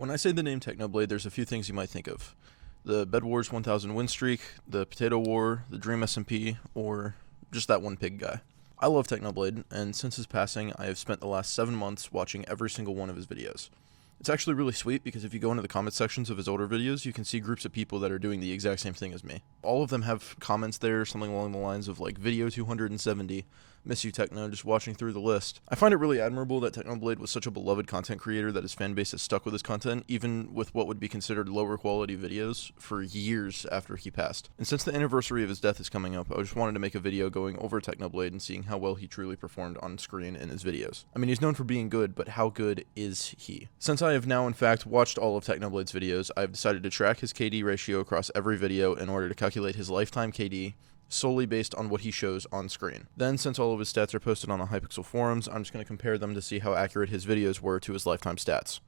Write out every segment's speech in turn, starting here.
When I say the name Technoblade, there's a few things you might think of. The Bedwars 1000 win streak, the Potato War, the Dream SMP, or just that one pig guy. I love Technoblade, and since his passing, I have spent the last 7 months watching every single one of his videos. It's actually really sweet because if you go into the comment sections of his older videos, you can see groups of people that are doing the exact same thing as me. All of them have comments there, something along the lines of like, video 270, miss you Techno, just watching through the list. I find it really admirable that Technoblade was such a beloved content creator that his fan base has stuck with his content, even with what would be considered lower quality videos, for years after he passed. And since the anniversary of his death is coming up, I just wanted to make a video going over Technoblade and seeing how well he truly performed on screen in his videos. I mean, he's known for being good, but how good is he? Since I have now in fact watched all of Technoblade's videos, I've decided to track his KD ratio across every video in order to calculate his lifetime KD, solely based on what he shows on screen. Then, since all of his stats are posted on the Hypixel forums, I'm just going to compare them to see how accurate his videos were to his lifetime stats.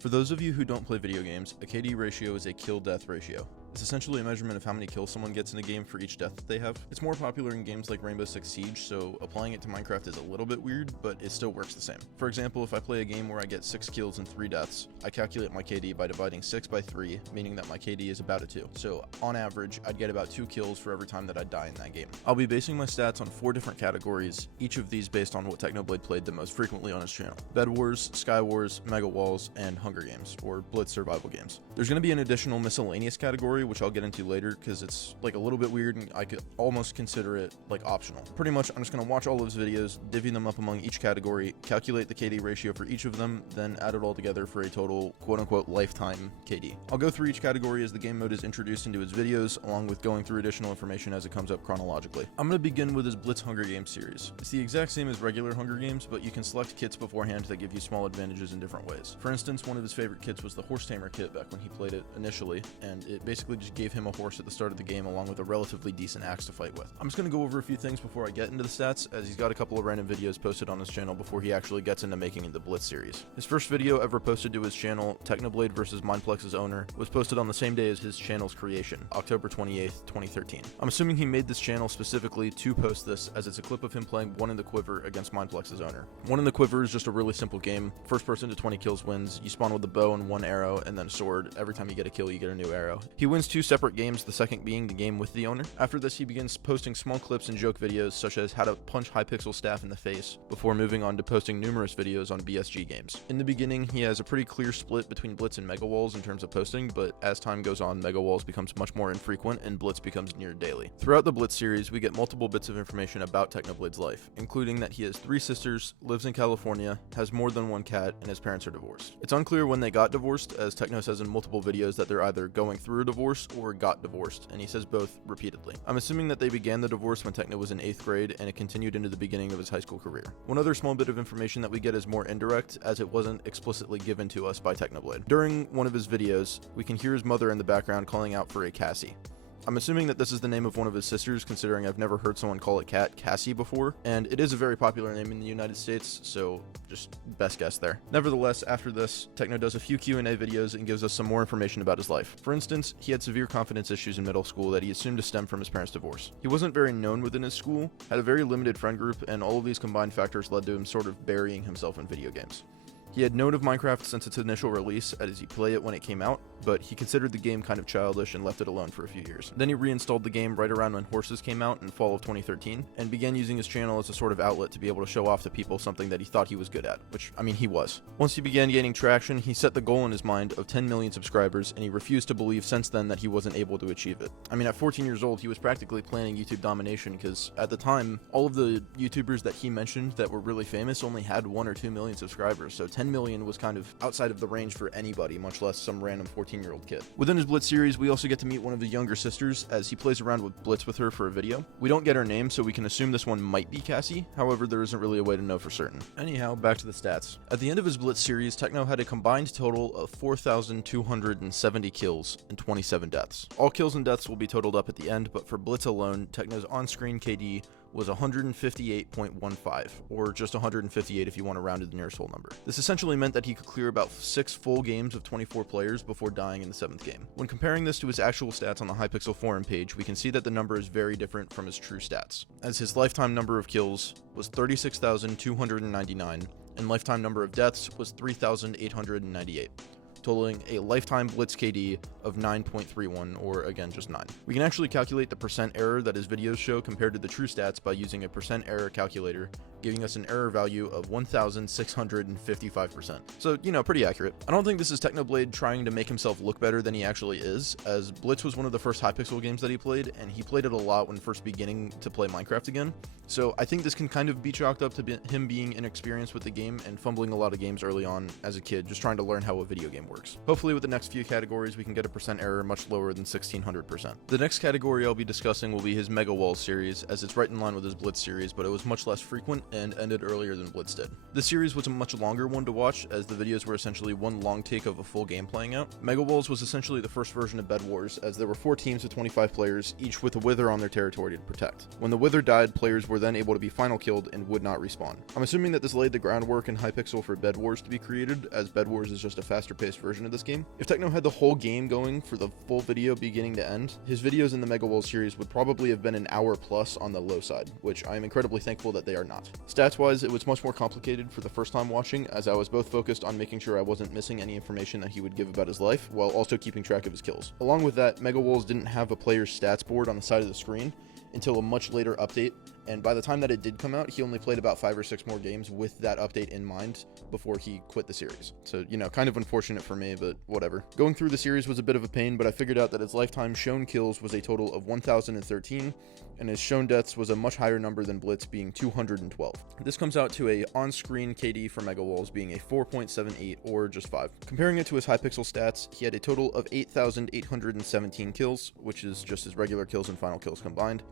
For those of you who don't play video games, a KD ratio is a kill-death ratio. It's essentially a measurement of how many kills someone gets in a game for each death that they have. It's more popular in games like Rainbow Six Siege, so applying it to Minecraft is a little bit weird, but it still works the same. For example, if I play a game where I get 6 kills and 3 deaths, I calculate my KD by dividing 6 by 3, meaning that my KD is about a 2. So on average, I'd get about 2 kills for every time that I die in that game. I'll be basing my stats on 4 different categories, each of these based on what Technoblade played the most frequently on his channel: Bedwars, Skywars, Mega Walls, and Hunger Games, or Blitz survival games. There's going to be an additional Miscellaneous category, which I'll get into later because it's like a little bit weird and I could almost consider it like optional. Pretty much, I'm just going to watch all of his videos, divvy them up among each category, calculate the KD ratio for each of them, then add it all together for a total quote-unquote lifetime KD. I'll go through each category as the game mode is introduced into his videos, along with going through additional information as it comes up chronologically. I'm going to begin with his Blitz Hunger Games series. It's the exact same as regular Hunger Games, but you can select kits beforehand that give you small advantages in different ways. For instance, one of his favorite kits was the Horse Tamer kit back when he played it initially, and it basically just gave him a horse at the start of the game along with a relatively decent axe to fight with. I'm just going to go over a few things before I get into the stats, as he's got a couple of random videos posted on his channel before he actually gets into making the Blitz series. His first video ever posted to his channel, Technoblade vs Mindplex's owner, was posted on the same day as his channel's creation, October 28th, 2013. I'm assuming he made this channel specifically to post this, as it's a clip of him playing One in the Quiver against Mindplex's owner. One in the Quiver is just a really simple game. First person to 20 kills wins. You spawn with a bow and 1 arrow, and then a sword. Every time you get a kill, you get a new arrow. He wins 2 separate games, the second being the game with the owner. After this, he begins posting small clips and joke videos, such as how to punch Hypixel staff in the face, before moving on to posting numerous videos on BSG games. In the beginning, he has a pretty clear split between Blitz and Mega Walls in terms of posting, but as time goes on, Mega Walls becomes much more infrequent and Blitz becomes near daily. Throughout the Blitz series, we get multiple bits of information about Technoblade's life, including that he has 3 sisters, lives in California, has more than 1 cat, and his parents are divorced. It's unclear when they got divorced, as Techno says in multiple videos that they're either going through a divorce or got divorced, and he says both repeatedly. I'm assuming that they began the divorce when Techno was in 8th grade, and it continued into the beginning of his high school career. One other small bit of information that we get is more indirect, as it wasn't explicitly given to us by Technoblade. During one of his videos, we can hear his mother in the background calling out for a Cassie. I'm assuming that this is the name of one of his sisters, considering I've never heard someone call a cat Cassie before, and it is a very popular name in the United States, so just best guess there. Nevertheless, after this, Techno does a few Q&A videos and gives us some more information about his life. For instance, he had severe confidence issues in middle school that he assumed to stem from his parents' divorce. He wasn't very known within his school, had a very limited friend group, and all of these combined factors led to him sort of burying himself in video games. He had known of Minecraft since its initial release, as he played it when it came out, but he considered the game kind of childish and left it alone for a few years. Then he reinstalled the game right around when Horses came out in fall of 2013, and began using his channel as a sort of outlet to be able to show off to people something that he thought he was good at, which, I mean, he was. Once he began gaining traction, he set the goal in his mind of 10 million subscribers, and he refused to believe since then that he wasn't able to achieve it. I mean, at 14 years old, he was practically planning YouTube domination, because at the time, all of the YouTubers that he mentioned that were really famous only had 1 or 2 million subscribers, so 10 million was kind of outside of the range for anybody, much less some random 14-year-old kid. Within his Blitz series, we also get to meet one of the younger sisters, as he plays around with Blitz with her for a video. We don't get her name, so we can assume this one might be Cassie, however, there isn't really a way to know for certain. Anyhow, back to the stats. At the end of his Blitz series, Techno had a combined total of 4,270 kills and 27 deaths. All kills and deaths will be totaled up at the end, but for Blitz alone, Techno's on-screen KD was 158.15, or just 158 if you want to round to the nearest whole number. This essentially meant that he could clear about 6 full games of 24 players before dying in the 7th game. When comparing this to his actual stats on the Hypixel forum page, we can see that the number is very different from his true stats, as his lifetime number of kills was 36,299, and lifetime number of deaths was 3,898. Totaling a lifetime Blitz KD of 9.31, or again just 9. We can actually calculate the percent error that his videos show compared to the true stats by using a percent error calculator, giving us an error value of 1,655%. So, pretty accurate. I don't think this is Technoblade trying to make himself look better than he actually is, as Blitz was one of the first Hypixel games that he played, and he played it a lot when first beginning to play Minecraft again. So I think this can kind of be chalked up to him being inexperienced with the game and fumbling a lot of games early on as a kid, just trying to learn how a video game works. Hopefully with the next few categories we can get a percent error much lower than 1,600%. The next category I'll be discussing will be his Mega Walls series, as it's right in line with his Blitz series, but it was much less frequent and ended earlier than Blitz did. This series was a much longer one to watch, as the videos were essentially one long take of a full game playing out. Mega Walls was essentially the first version of Bedwars, as there were 4 teams of 25 players, each with a wither on their territory to protect. When the wither died, players were then able to be final killed and would not respawn. I'm assuming that this laid the groundwork in Hypixel for Bedwars to be created, as Bedwars is just a faster paced version of this game. If Techno had the whole game going for the full video beginning to end, his videos in the Mega Walls series would probably have been an hour plus on the low side, which I am incredibly thankful that they are not. Stats wise, it was much more complicated for the first time watching, as I was both focused on making sure I wasn't missing any information that he would give about his life, while also keeping track of his kills. Along with that, Mega Walls didn't have a player's stats board on the side of the screen until a much later update, and by the time that it did come out, he only played about 5 or 6 more games with that update in mind before he quit the series. So, kind of unfortunate for me, but whatever. Going through the series was a bit of a pain, but I figured out that his lifetime shown kills was a total of 1,013, and his shown deaths was a much higher number than Blitz, being 212. This comes out to a on-screen KD for Mega Walls being a 4.78, or just 5. Comparing it to his Hypixel stats, he had a total of 8,817 kills, which is just his regular kills and final kills combined.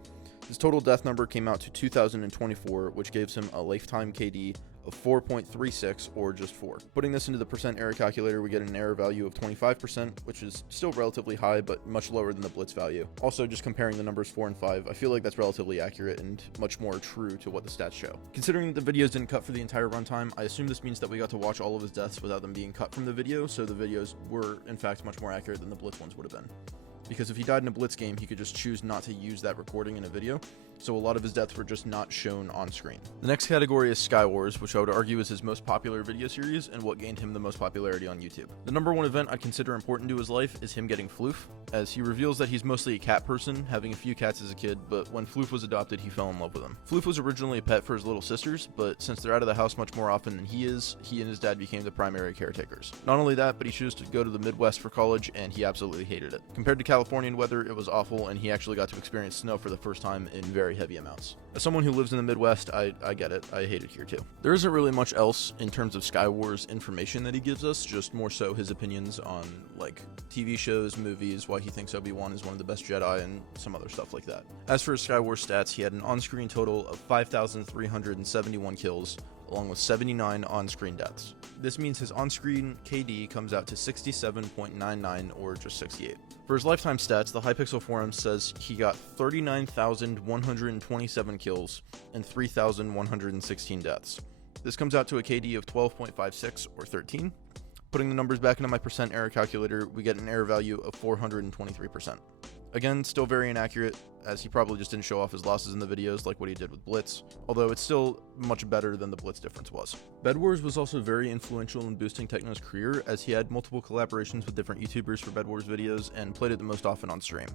His total death number came out to 2,024, which gives him a lifetime KD of 4.36, or just 4. Putting this into the percent error calculator, we get an error value of 25%, which is still relatively high, but much lower than the Blitz value. Also, just comparing the numbers 4 and 5, I feel like that's relatively accurate and much more true to what the stats show. Considering that the videos didn't cut for the entire runtime, I assume this means that we got to watch all of his deaths without them being cut from the video, so the videos were, in fact, much more accurate than the Blitz ones would have been. Because if he died in a Blitz game, he could just choose not to use that recording in a video, so a lot of his deaths were just not shown on screen. The next category is Skywars, which I would argue is his most popular video series and what gained him the most popularity on YouTube. The number one event I'd consider important to his life is him getting Floof, as he reveals that he's mostly a cat person, having a few cats as a kid, but when Floof was adopted, he fell in love with him. Floof was originally a pet for his little sisters, but since they're out of the house much more often than he is, he and his dad became the primary caretakers. Not only that, but he chose to go to the Midwest for college, and he absolutely hated it. Compared to Californian weather, it was awful, and he actually got to experience snow for the first time in very heavy amounts. As someone who lives in the Midwest, I get it. I hate it here too. There isn't really much else in terms of Skywars information that he gives us, just more so his opinions on TV shows, movies, why he thinks Obi-Wan is one of the best Jedi, and some other stuff like that. As for his Skywars stats, he had an on-screen total of 5,371 kills, along with 79 on-screen deaths. This means his on-screen KD comes out to 67.99, or just 68. For his lifetime stats, the Hypixel forum says he got 39,127 kills and 3,116 deaths. This comes out to a KD of 12.56, or 13. Putting the numbers back into my percent error calculator, we get an error value of 423%. Again, still very inaccurate, as he probably just didn't show off his losses in the videos like what he did with Blitz, although it's still much better than the Blitz difference was. Bedwars was also very influential in boosting Techno's career, as he had multiple collaborations with different YouTubers for Bedwars videos and played it the most often on stream.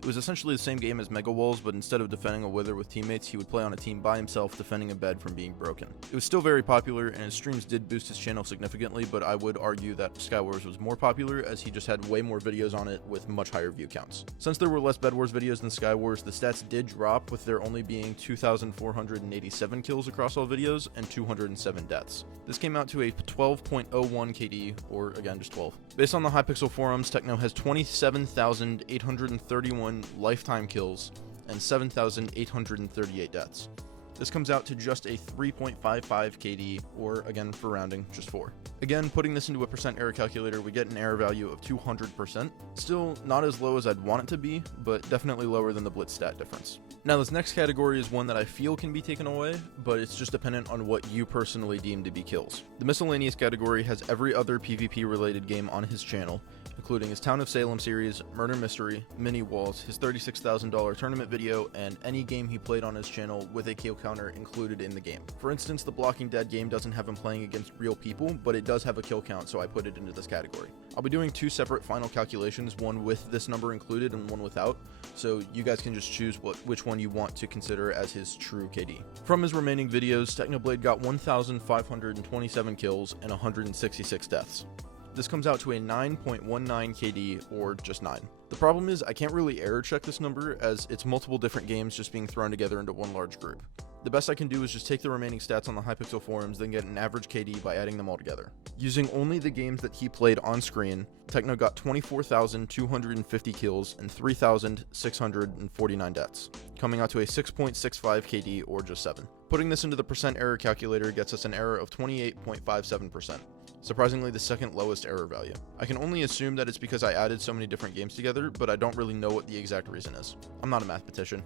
It was essentially the same game as Mega Walls, but instead of defending a wither with teammates, he would play on a team by himself, defending a bed from being broken. It was still very popular, and his streams did boost his channel significantly, but I would argue that Skywars was more popular, as he just had way more videos on it with much higher view counts. Since there were less Bedwars videos than Skywars, the stats did drop, with there only being 2,487 kills across all videos and 207 deaths. This came out to a 12.01 KD, or again just 12. Based on the Hypixel forums, Techno has 27,831 lifetime kills and 7,838 deaths. This comes out to just a 3.55 KD, or again for rounding, just 4. Again, putting this into a percent error calculator, we get an error value of 200%. Still not as low as I'd want it to be, but definitely lower than the Blitz stat difference. Now, this next category is one that I feel can be taken away, but it's just dependent on what you personally deem to be kills. The Miscellaneous category has every other PvP related game on his channel, including his Town of Salem series, Murder Mystery, Mini Walls, his $36,000 tournament video, and any game he played on his channel with a kill counter included in the game. For instance, the Blocking Dead game doesn't have him playing against real people, but it does have a kill count, so I put it into this category. I'll be doing two separate final calculations, one with this number included and one without, so you guys can just choose which one you want to consider as his true KD. From his remaining videos, Technoblade got 1,527 kills and 166 deaths. This comes out to a 9.19 KD, or just 9. The problem is I can't really error check this number, as it's multiple different games just being thrown together into one large group. The best I can do is just take the remaining stats on the Hypixel forums, then get an average KD by adding them all together. Using only the games that he played on screen, Techno got 24,250 kills and 3,649 deaths, coming out to a 6.65 KD, or just 7. Putting this into the percent error calculator gets us an error of 28.57%. Surprisingly, the second lowest error value. I can only assume that it's because I added so many different games together, but I don't really know what the exact reason is. I'm not a mathematician.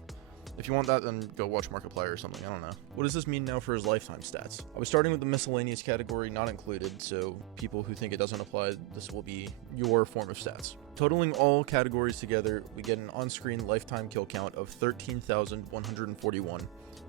If you want that, then go watch Markiplier or something, I don't know. What does this mean now for his lifetime stats? I was starting with the Miscellaneous category not included, so people who think it doesn't apply, this will be your form of stats. Totaling all categories together, we get an on-screen lifetime kill count of 13,141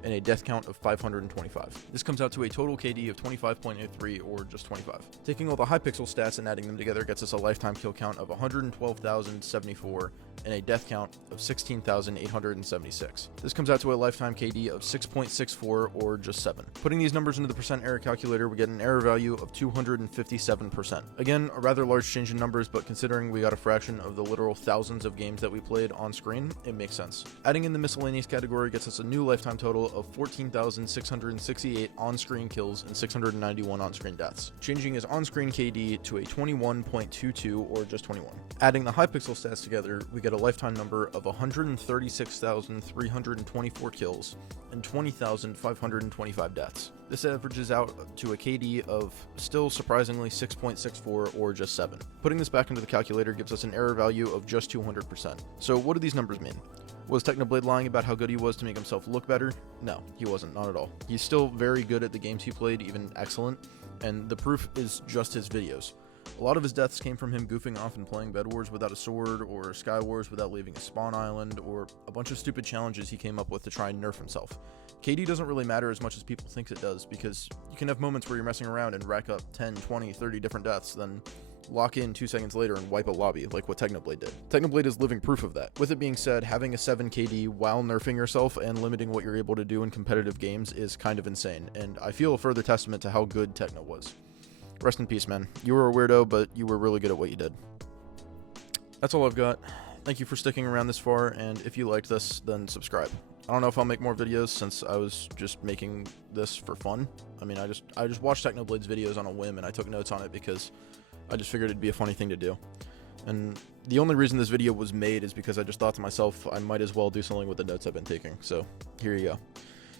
and a death count of 525. This comes out to a total KD of 25.83, or just 25. Taking all the Hypixel stats and adding them together gets us a lifetime kill count of 112,074 and a death count of 16,876. This comes out to a lifetime KD of 6.64, or just 7. Putting these numbers into the percent error calculator, we get an error value of 257%. Again, a rather large change in numbers, but considering we got a fraction of the literal thousands of games that we played on screen, it makes sense. Adding in the Miscellaneous category gets us a new lifetime total of 14,668 on-screen kills and 691 on-screen deaths, changing his on-screen KD to a 21.22, or just 21. Adding the Hypixel stats together, we get a lifetime number of 136,324 kills and 20,525 deaths. This averages out to a KD of still surprisingly 6.64, or just 7. Putting this back into the calculator gives us an error value of just 200%. So what do these numbers mean? Was Technoblade lying about how good he was to make himself look better? No, he wasn't, not at all. He's still very good at the games he played, even excellent, and the proof is just his videos. A lot of his deaths came from him goofing off and playing Bedwars without a sword, or Skywars without leaving a spawn island, or a bunch of stupid challenges he came up with to try and nerf himself. KD doesn't really matter as much as people think it does, because you can have moments where you're messing around and rack up 10, 20, 30 different deaths, then lock in 2 seconds later and wipe a lobby, like what Technoblade did. Technoblade is living proof of that. With it being said, having a 7 KD while nerfing yourself and limiting what you're able to do in competitive games is kind of insane, and I feel a further testament to how good Techno was. Rest in peace, man. You were a weirdo, but you were really good at what you did. That's all I've got. Thank you for sticking around this far, and if you liked this, then subscribe. I don't know if I'll make more videos since I was just making this for fun. I mean, I just watched Technoblade's videos on a whim, and I took notes on it because I just figured it'd be a funny thing to do. And the only reason this video was made is because I just thought to myself, I might as well do something with the notes I've been taking. So here you go.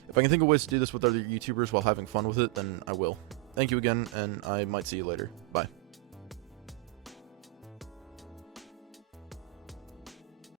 If I can think of ways to do this with other YouTubers while having fun with it, then I will. Thank you again, and I might see you later. Bye.